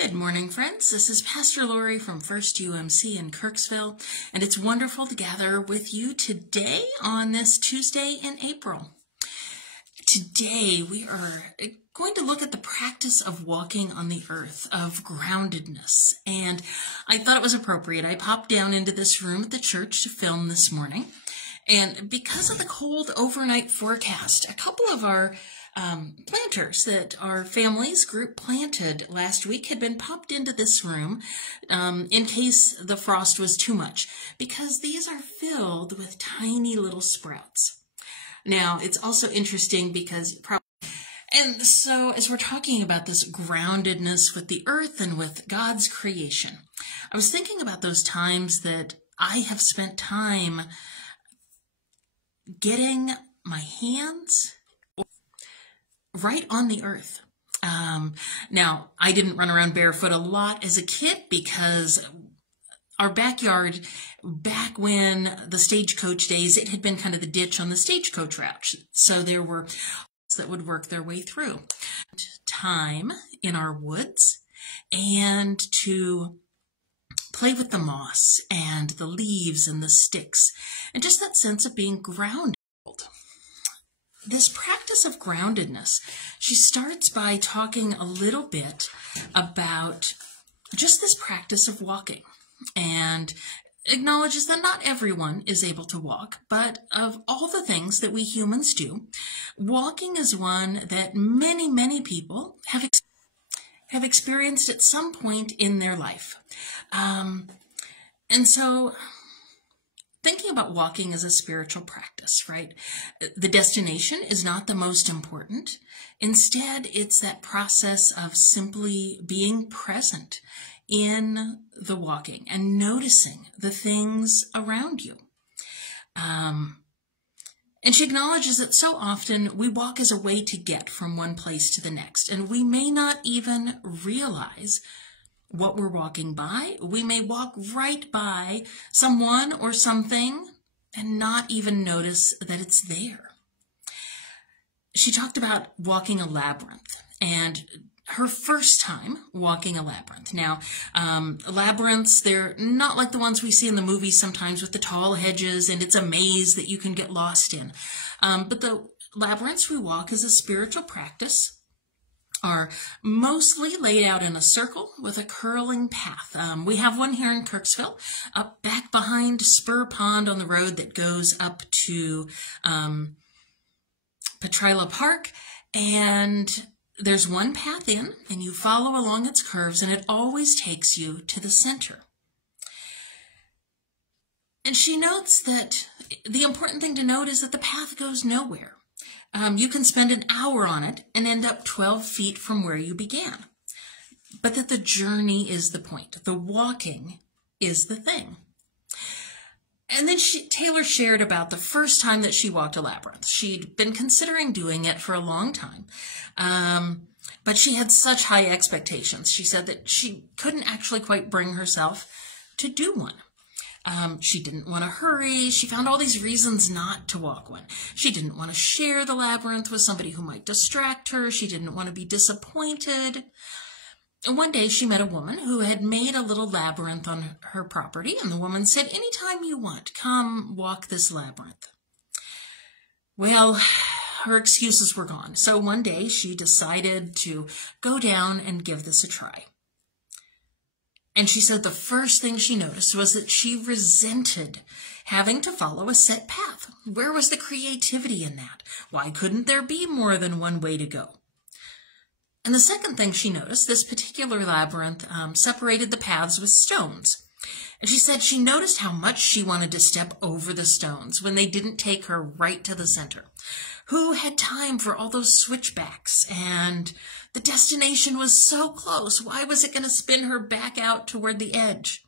Good morning, friends. This is Pastor Lorri from First UMC in Kirksville, and it's wonderful to gather with you today on this Tuesday in April. Today, we are going to look at the practice of walking on the earth, of groundedness, and I thought it was appropriate. I popped down into this room at the church to film this morning, and because of the cold overnight forecast, a couple of our planters that our families group planted last week had been popped into this room in case the frost was too much, because these are filled with tiny little sprouts. Now, it's also interesting because and so as we're talking about this groundedness with the earth and with God's creation, I was thinking about those times that I have spent time getting my hands right on the earth. Now, I didn't run around barefoot a lot as a kid because our backyard, back when the stagecoach days, it had been kind of the ditch on the stagecoach route. So there were that would work their way through. Time in our woods and to play with the moss and the leaves and the sticks and just that sense of being grounded. This practice of groundedness, she starts by talking a little bit about just this practice of walking and acknowledges that not everyone is able to walk, but of all the things that we humans do, walking is one that many people have experienced at some point in their life. And so thinking about walking as a spiritual practice, right? The destination is not the most important. Instead, it's that process of simply being present in the walking and noticing the things around you. And she acknowledges that so often we walk as a way to get from one place to the next, and we may not even realize what we're walking by. We may walk right by someone or something and not even notice that it's there. She talked about walking a labyrinth and her first time walking a labyrinth. Now, labyrinths, they're not like the ones we see in the movies sometimes with the tall hedges and it's a maze that you can get lost in. But the labyrinths we walk as a spiritual practice are mostly laid out in a circle with a curling path. We have one here in Kirksville, up back behind Spur Pond on the road that goes up to Petrila Park, and there's one path in, and you follow along its curves, and it always takes you to the center. And she notes that the important thing to note is that the path goes nowhere. You can spend an hour on it and end up 12 feet from where you began. But that the journey is the point. The walking is the thing. And then Taylor shared about the first time that she walked a labyrinth. She'd been considering doing it for a long time, but she had such high expectations. She said that she couldn't actually quite bring herself to do one. She didn't want to hurry. She found all these reasons not to walk one. She didn't want to share the labyrinth with somebody who might distract her. She didn't want to be disappointed. And one day she met a woman who had made a little labyrinth on her property, and the woman said, "Anytime you want, come walk this labyrinth." Well, her excuses were gone. So one day she decided to go down and give this a try. And she said the first thing she noticed was that she resented having to follow a set path. Where was the creativity in that? Why couldn't there be more than one way to go? And the second thing she noticed, this particular labyrinth separated the paths with stones. And she said she noticed how much she wanted to step over the stones when they didn't take her right to the center. Who had time for all those switchbacks? And the destination was so close. Why was it going to spin her back out toward the edge?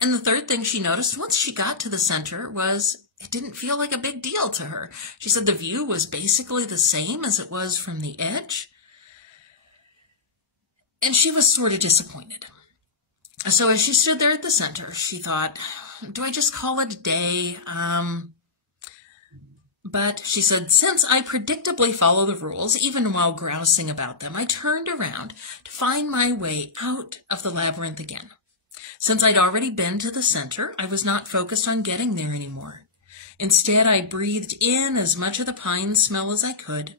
And the third thing she noticed once she got to the center was it didn't feel like a big deal to her. She said the view was basically the same as it was from the edge. And she was sort of disappointed. So as she stood there at the center, she thought, do I just call it a day? But she said, since I predictably follow the rules, even while grousing about them, I turned around to find my way out of the labyrinth again. Since I'd already been to the center, I was not focused on getting there anymore. Instead, I breathed in as much of the pine smell as I could,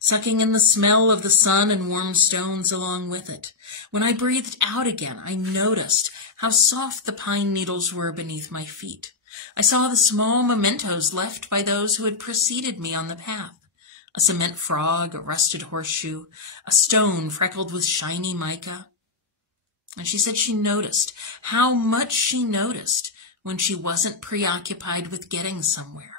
sucking in the smell of the sun and warm stones along with it. When I breathed out again, I noticed how soft the pine needles were beneath my feet. I saw the small mementos left by those who had preceded me on the path. A cement frog, a rusted horseshoe, a stone freckled with shiny mica. And she said she noticed how much she noticed when she wasn't preoccupied with getting somewhere.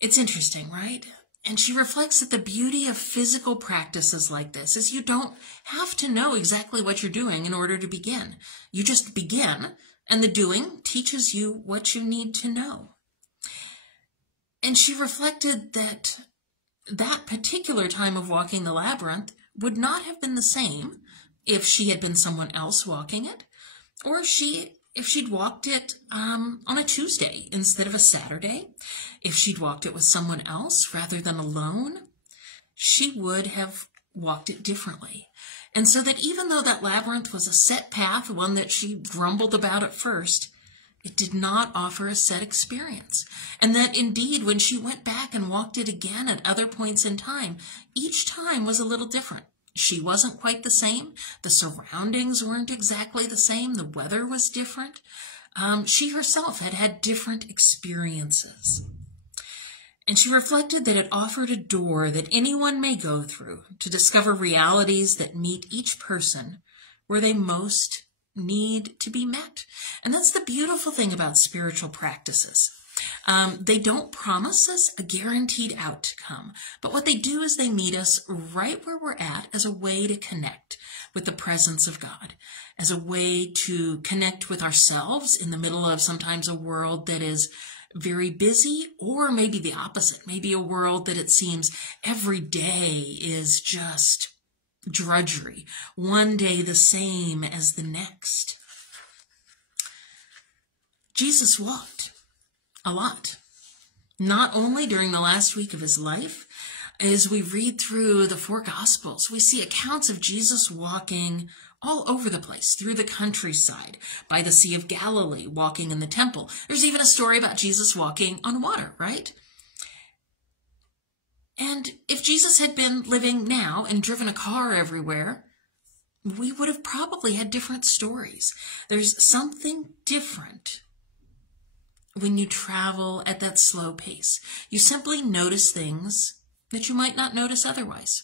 It's interesting, right? And she reflects that the beauty of physical practices like this is you don't have to know exactly what you're doing in order to begin. You just begin, and the doing teaches you what you need to know. And she reflected that that particular time of walking the labyrinth would not have been the same if she had been someone else walking it, or if she'd walked it on a Tuesday instead of a Saturday. If she'd walked it with someone else rather than alone, she would have walked it differently. And so that even though that labyrinth was a set path, one that she grumbled about at first, it did not offer a set experience. And that indeed, when she went back and walked it again at other points in time, each time was a little different. She wasn't quite the same. The surroundings weren't exactly the same. The weather was different. She herself had had different experiences. And she reflected that it offered a door that anyone may go through to discover realities that meet each person where they most need to be met. And that's the beautiful thing about spiritual practices. They don't promise us a guaranteed outcome, but what they do is they meet us right where we're at as a way to connect with the presence of God, as a way to connect with ourselves in the middle of sometimes a world that is very busy, or maybe the opposite, maybe a world that it seems every day is just drudgery, one day the same as the next. Jesus walked a lot, not only during the last week of his life. As we read through the 4 Gospels, we see accounts of Jesus walking all over the place, through the countryside, by the Sea of Galilee, walking in the temple. There's even a story about Jesus walking on water, right? And if Jesus had been living now and driven a car everywhere, we would have probably had different stories. There's something different when you travel at that slow pace. You simply notice things that you might not notice otherwise.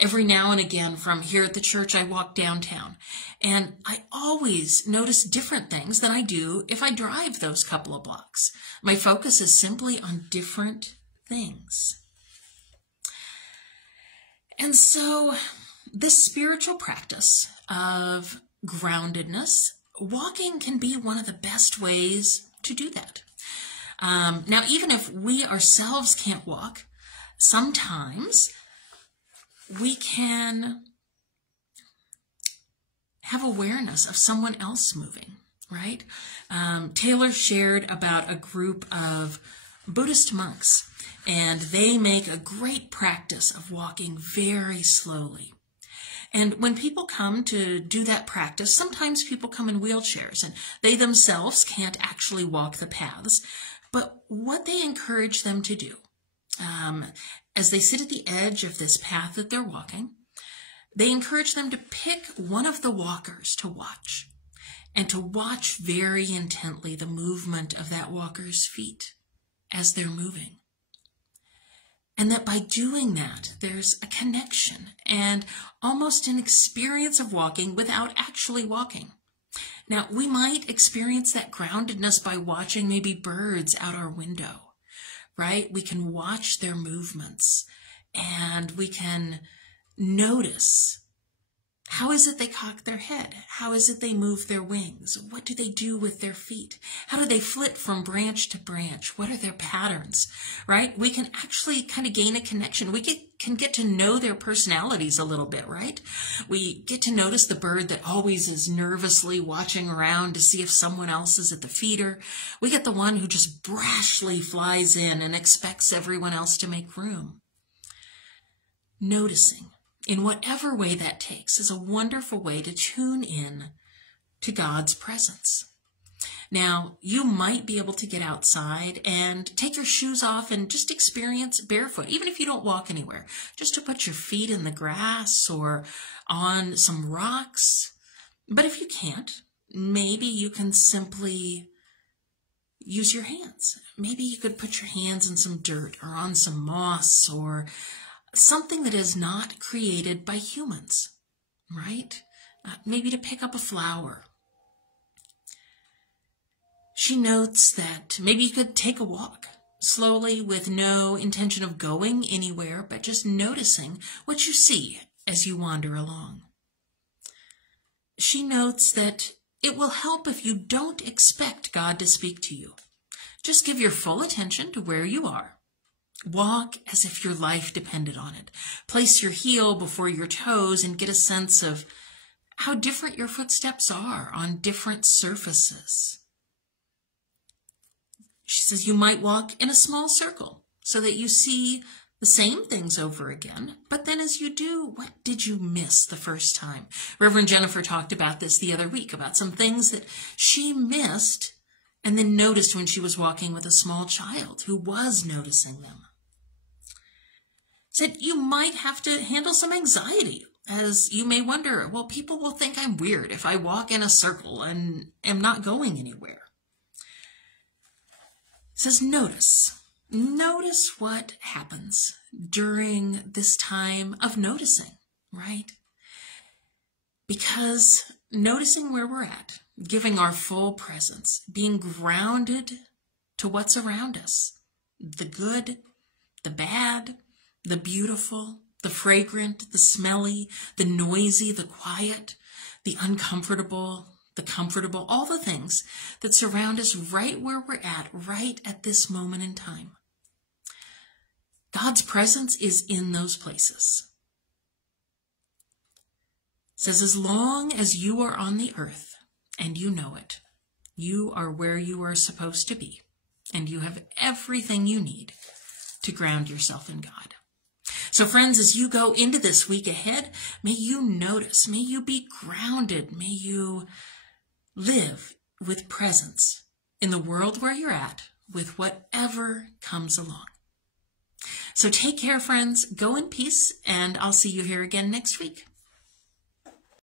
Every now and again from here at the church, I walk downtown, and I always notice different things than I do if I drive those couple of blocks. My focus is simply on different things. And so this spiritual practice of groundedness, walking can be one of the best ways to do that. Now, even if we ourselves can't walk, sometimes we can have awareness of someone else moving, right? Taylor shared about a group of Buddhist monks, and they make a great practice of walking very slowly. And when people come to do that practice, sometimes people come in wheelchairs, and they themselves can't actually walk the paths. But what they encourage them to do, as they sit at the edge of this path that they're walking, they encourage them to pick one of the walkers to watch, and to watch very intently the movement of that walker's feet as they're moving. And that by doing that, there's a connection and almost an experience of walking without actually walking. Now, we might experience that groundedness by watching maybe birds out our window, right? We can watch their movements, and we can notice How is it they cock their head? How is it they move their wings? What do they do with their feet? How do they flit from branch to branch? What are their patterns, right? We can actually kind of gain a connection. We can get to know their personalities a little bit, right? We get to notice the bird that always is nervously watching around to see if someone else is at the feeder. We get the one who just brashly flies in and expects everyone else to make room. Noticing, in whatever way that takes, is a wonderful way to tune in to God's presence. Now, you might be able to get outside and take your shoes off and just experience barefoot, even if you don't walk anywhere, just to put your feet in the grass or on some rocks. But if you can't, maybe you can simply use your hands. Maybe you could put your hands in some dirt or on some moss or something that is not created by humans, right? Maybe to pick up a flower. She notes that maybe you could take a walk slowly with no intention of going anywhere, but just noticing what you see as you wander along. She notes that it will help if you don't expect God to speak to you. Just give your full attention to where you are. Walk as if your life depended on it. Place your heel before your toes and get a sense of how different your footsteps are on different surfaces. She says you might walk in a small circle so that you see the same things over again, but then as you do, what did you miss the first time? Reverend Jennifer talked about this the other week, about some things that she missed and then noticed when she was walking with a small child who was noticing them. Said you might have to handle some anxiety, as you may wonder, well, people will think I'm weird if I walk in a circle and am not going anywhere. Says notice what happens during this time of noticing, right? Because noticing where we're at, giving our full presence, being grounded to what's around us, the good, the bad, the beautiful, the fragrant, the smelly, the noisy, the quiet, the uncomfortable, the comfortable, all the things that surround us right where we're at, right at this moment in time. God's presence is in those places. It says, as long as you are on the earth and you know it, you are where you are supposed to be, and you have everything you need to ground yourself in God. So friends, as you go into this week ahead, may you notice, may you be grounded, may you live with presence in the world where you're at, with whatever comes along. So take care, friends. Go in peace, and I'll see you here again next week.